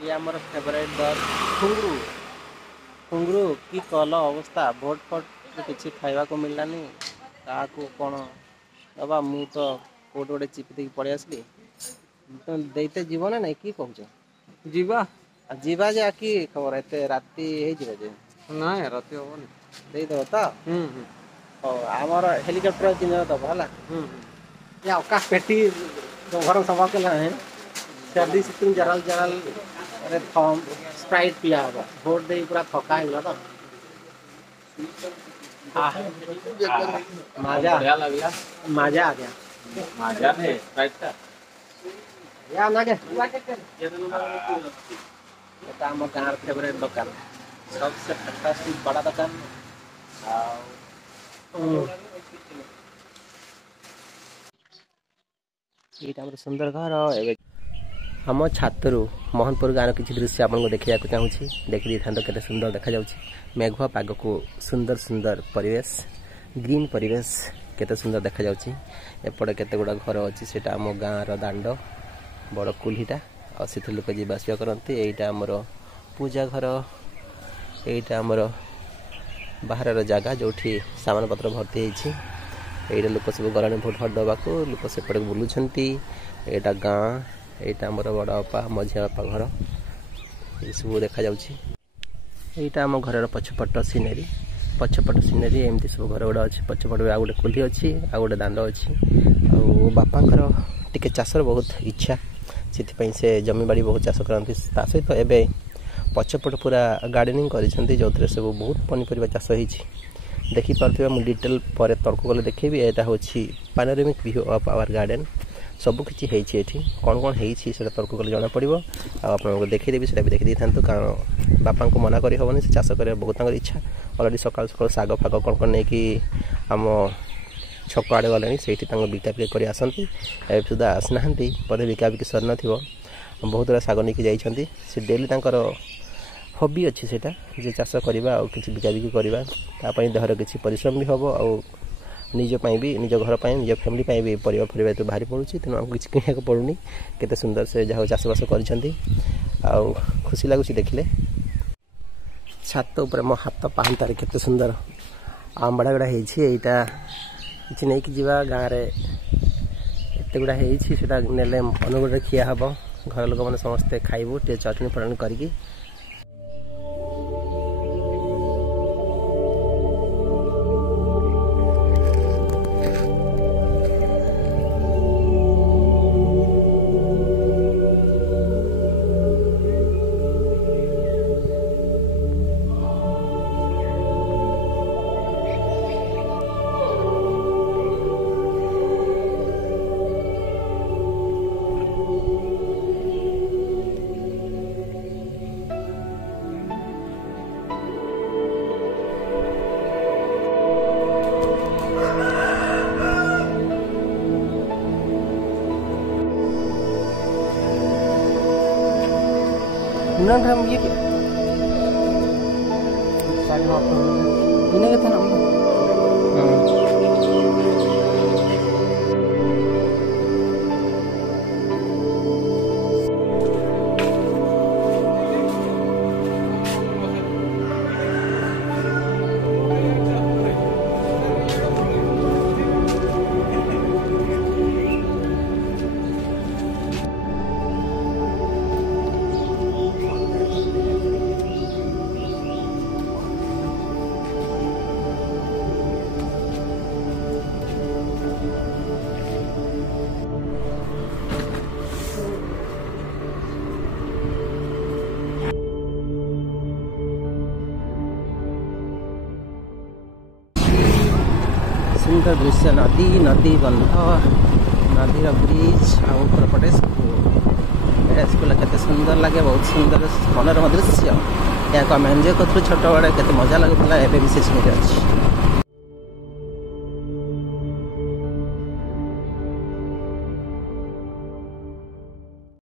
ये आमर favourite bird खुंगरू खुंगरू की कल अवस्था भोट फट किसी खावा को मिललानी कौन दबा मु तो कोट गोटे चिपी देकी पड़े आसली तो देते जीव ना नहीं कि कौच जीवा जीवा जे कि खबर एत राति जे ना राति हम देदेव तो आमर हेलिकप्टर किन दब है अवकाश पेटी घर सभा के सर्दी सितुंग जराल जराल अरे थम स्प्राइट पिया हम भोट दे पूरा थका है तो मजा मजा आ गया मजा है स्प्राइट का या ना के এটা আমার গাঁর ফেভারিট দোকান सबसे फैंटास्टिक बड़ा दुकान ये सुंदर घर आम छातर मोहनपुर गाँव किसी दृश्य आपको देखा चाहूँगी देखी था के सुंदर देखा मेघुआ पाग को सुंदर सुंदर परिवेश ग्रीन परिवेश केते सुंदर देखा एपटे केते गुड़ा घर अच्छी से आम गाँव दांड बड़ कुल्हीटा और से लोक जावास करते यहीटा आमर पूजा घर यहीटा आमर बाहर जगह जो सामान पत्र भर्ती होती लोक सब गलानी भोट भोट दवाक लोक सेपटे बुलूंट यहाँ गाँ यहाँ आम बड़ बापा मझिया बापा घर ये सब देखा यहाँ आम घर पछपट सीनेरी एमती सब घर गुड़ा अच्छी पछपट आ गए कुल्ही अच्छी आ गए दांड अच्छी बापा टिके चाषर बहुत इच्छा से जमी बाड़ी बहुत चाष करती सहित एवं पछपट पूरा गार्डेनिंग कर जो सब बहुत पनीपरिया चाष होती देखिपे मुझे डिटेल पर तर्क कले देखेबी यहाँ हूँ पानोरामिक व्यू ऑफ आवर गार्डन सबकि ये कौन कौन है तर्क कले जना पड़ो आपको देखीदेवी से भी देखी था कारण बापा को मना कर हेनी से चाष कर बहुत इच्छा अलरेडी सकाल सकाल साग फाग कौन कौन नहीं आम छक आड़े गले से बिकाबिकी कर आसती सुधा आसना पदे बिकाबिकी सर न बहुत गुड़ा साग नहीं जाइए से डेली हबी अच्छी से चाष करवा कि बिकाबिकी करवा देहर किसी परिश्रम भी हम और निजपाई भी निज घर पर निज फैमिली भी परिवा फरिवा तो भारी पड़ू तेणु आमको किसी किना पड़ूनी केते सुंदर से जहाँ चाषबास कर खुशी लगुच देखिले छात उपर मो हाथ पाहांतार केते सुंदर आंबड़ा गुड़ा होता किसी नहीं कि जीवा गाँव में एत गुड़ा होने अनुगुण खिया हम घर लोक मैंने समस्ते खाइबू टे चटनी फटनी करके हम ये इन्हें था ना सुंदर दृश्य नदी नदी बंध नदी ब्रिज आर पटे स्कूल के सुंदर लगे बहुत सुंदर मनोरम दृश्य यहाँ को आम एंजय करूँ छोट बड़े के मजा लगुला एवं भी से अच्छी